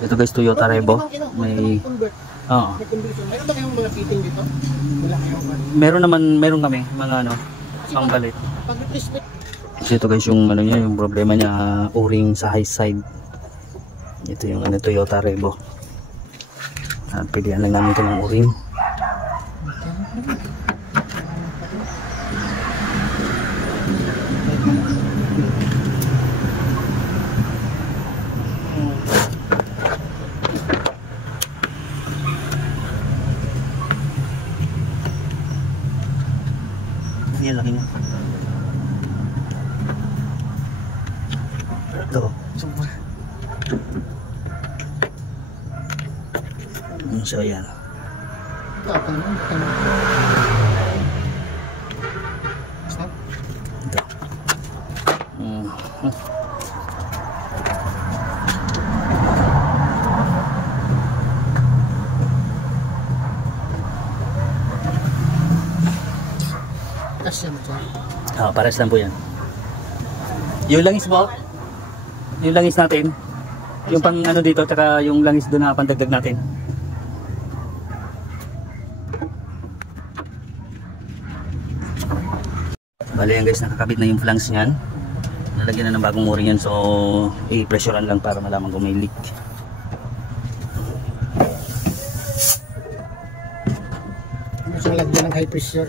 So ito guys, Toyota Revo. May Meron ba kayong mga fitting dito? Wala kayong meron kami mga ano, panggalit. pag-replacement. So ito guys yung ano niya, yung problema niya, o-ring sa high side. Ito yung ano, Toyota Revo. Pilihan lang namin ito ng o-ring. Yan, laki niya. Ito. So yan. Ito. Pares lang po yan. Yung langis mo, yung langis natin, yung pang ano dito, tsaka yung langis doon na pandagdag natin. Bale yan guys, nakakabit na yung flanks niyan. Nalagyan na ng bagong o-ring yan, so i-pressurean lang para malaman kung may leak. Gusto lagyan ng high pressure.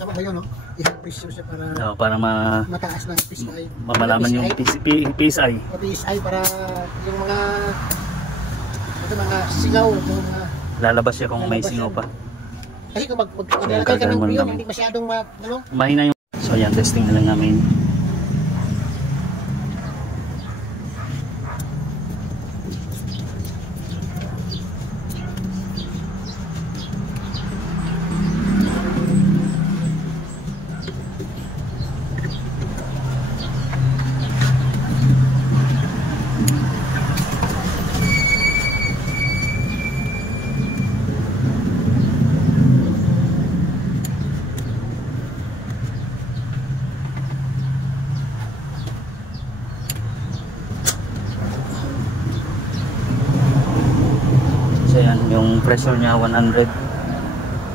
Tama ba yun, no? I-high pressure siya para mataas na PSI. Mamalaman yung PSI. O PSI para yung mga singaw, yung mga lalabas siya kung may singaw pa. Kasi kung maglalagay ka ng priyon, hindi masyadong mahina yung. So yan, testing na lang namin. Yung pressure niya 100.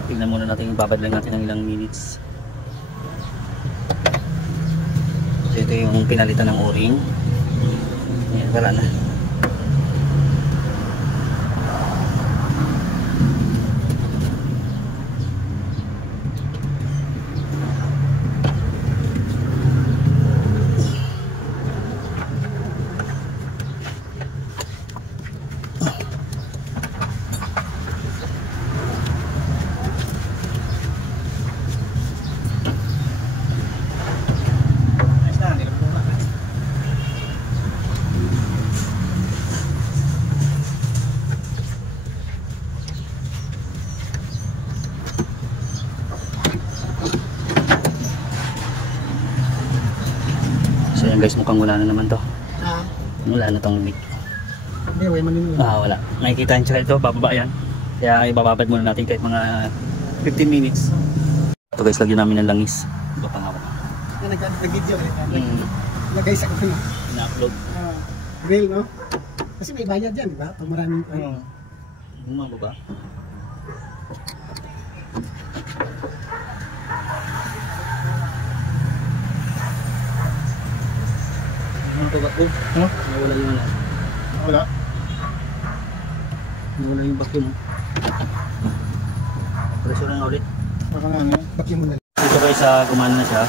Tignan muna natin, ibabad lang natin ng ilang minutes. So ito yung pinalitan ng o-ring. Ayan, wala na. So yan guys, mukhang wala na naman to. Wala na tong leak. Hindi, wala. Nakikita nyo ito, bababa yan. Kaya ibababad muna natin kahit mga 15 minutes. Ito guys, lagyan namin ng langis. Ito pa nga ako. Nag-video lagay sa kanya. Ina-upload. Grill, no? Kasi may bayad yan, di ba? Pag maraming Bumaba ba? Nawala yung ano. Nawala yung vacuum. Pressure na ulit. Baka nga ano, vacuum na. Ito guys, gumana na siya.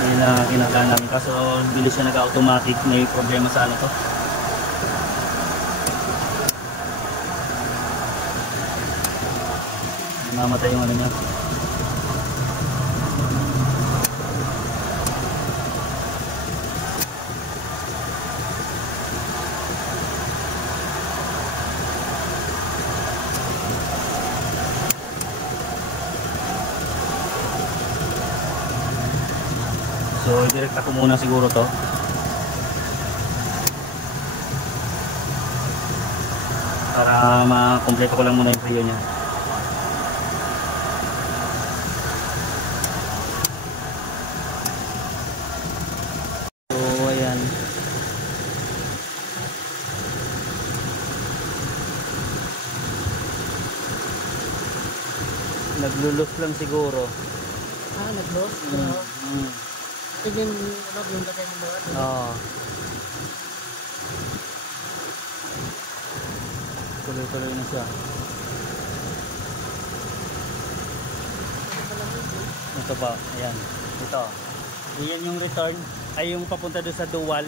Ayun na kinagaan namin. Kaso bilis siya nag-automatic. May problema sa ano to. Namatay yung ano niya. So, direct ako muna siguro to. Para makompleto ko lang muna yung preo niya. So, ayan. Naglulos lang siguro. Nag-loss? Tignan yung lagay ng mga Oo. Tuloy-tuloy na siya. Ito pa, ayan. Ito. Iyan yung return. Ay yung papunta doon sa dual.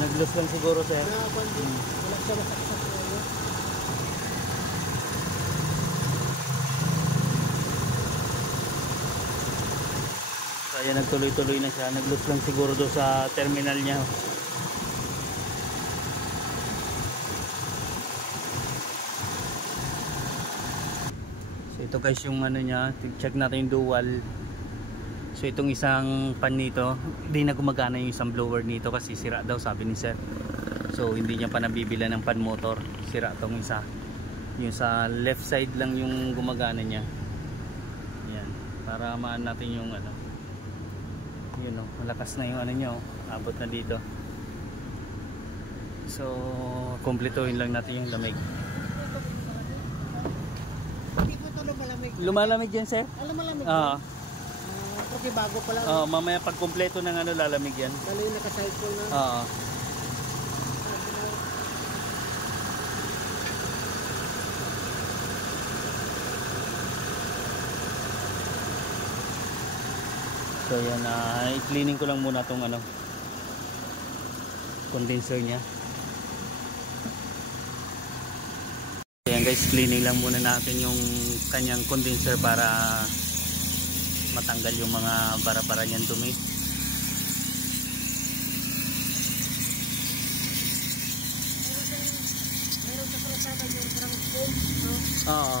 Nag-loss lang siguro sir. Wala siya masaksak. Kaya nagtuloy-tuloy na siya. Nag-loss lang siguro doon sa terminal niya. So ito guys yung ano niya. Check natin yung dual. So itong isang pan nito, hindi na gumagana yung isang blower nito kasi sira daw sabi ni sir. So hindi niya pa nabibila ng pan motor. Sira tong isa. Yung sa left side lang yung gumagana niya. Yan. Para maan natin yung ano. Yun o, malakas na yung ano niya o. Abot na dito. So kumpletuhin lang natin yung lamig. Hindi po ito lumalamig. Lumalamig yan sir? Lumalamig. Okay, bago pa lang. Mamaya pag kumpleto ng ano lalamig yan. Bali yung naka-cycle na. So yan, i-cleaning ko lang muna tong ano condenser niya. So yan guys, cleaning lang muna natin yung kanyang condenser para matanggal yung mga bara-bara niyan dumi. Meron sa karasada yung parang foam, no? Oo.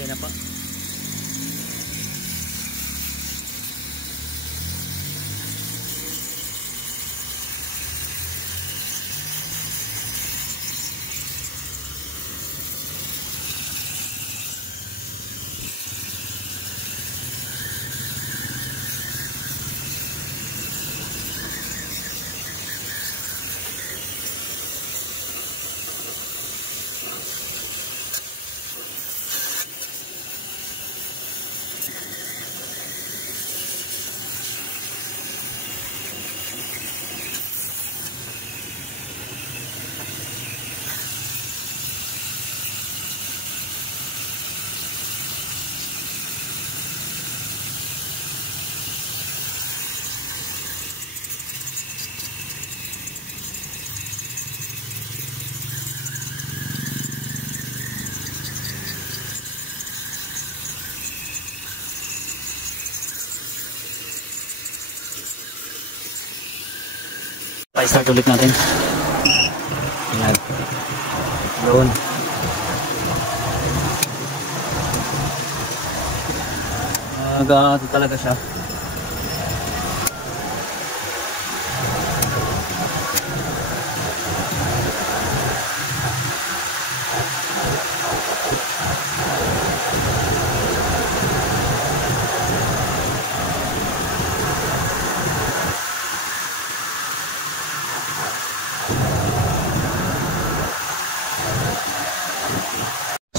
Okay na pa. Pa-start ulit natin. Ayan. Doon. Nag-aato talaga siya.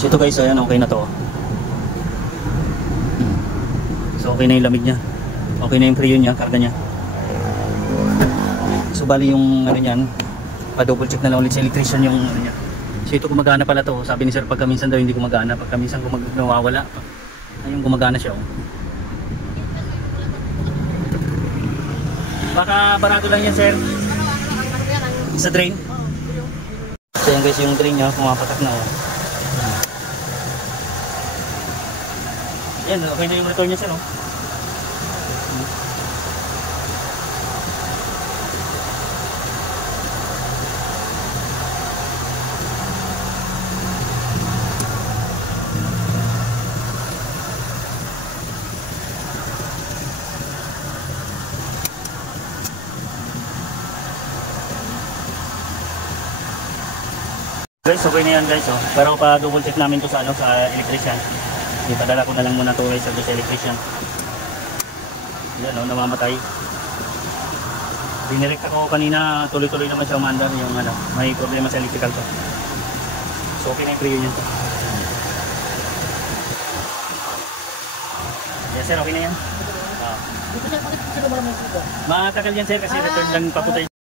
So ito guys, ayan, okay na to. So okay na yung lamig niya. Okay na yung freon niya, karga niya. So bali yung ano niyan, pa-double check na lang ulit sa electrician yung ano niya. So ito gumagana pala to. Sabi ni sir pagka minsan daw hindi gumagana, pagka minsan nawawala. Ayun, gumagana siya oh. Baka barado lang yan sir. Sa drain. So yan guys, yung drain niya pumapatak na oh. Yan, okay na yung return niya sir oh. Guys, okay na yan guys, oh. Pero pa double check namin to sa ano, sa electrician. Ipadala ko na lang muna to guys sa electrician. Yan, oh, namamatay. Dinirect ako kanina, tuloy-tuloy naman siya umandar yung ano, may problema sa electrical to. So okay na yung pre-union to. Yes sir, okay na yan. Dito sir, bakit sino ba naman ito? Matagal yan sir kasi return lang paputay.